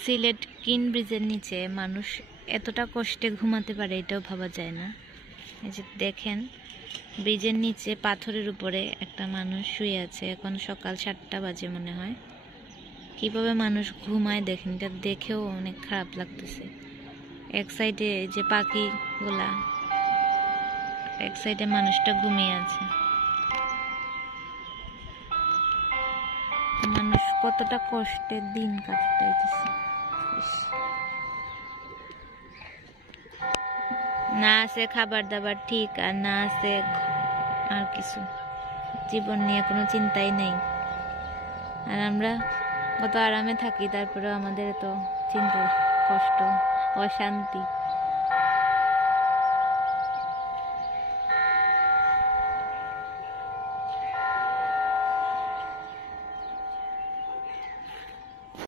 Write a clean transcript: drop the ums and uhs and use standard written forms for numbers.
সিলেট কিন ব্রিজের নিচে মানুষ এতটা কষ্টে ঘুমাতে পারে এটাও ভাবা যায় না। এই যে দেখেন, ব্রিজের নিচে পাথরের উপরে একটা মানুষ শুয়ে আছে। এখন সকাল 7টা বাজে মনে হয়। কিভাবে মানুষ ঘুমায় দেখেন, এটা দেখেও অনেক খারাপ লাগতেছে। এক সাইডে যে পাখিগুলা, এক সাইডে মানুষটা ঘুমিয়ে আছে। মানুষ কতটা কষ্টের দিন কাটাইতেছে। না আছে খাবার দাবার ঠিক, আর না আছে আর কিছু। জীবন নিয়ে কোনো চিন্তাই নেই। আর আমরা কত আরামে থাকি, তারপরেও আমাদের এত চিন্তা, কষ্ট, অশান্তি।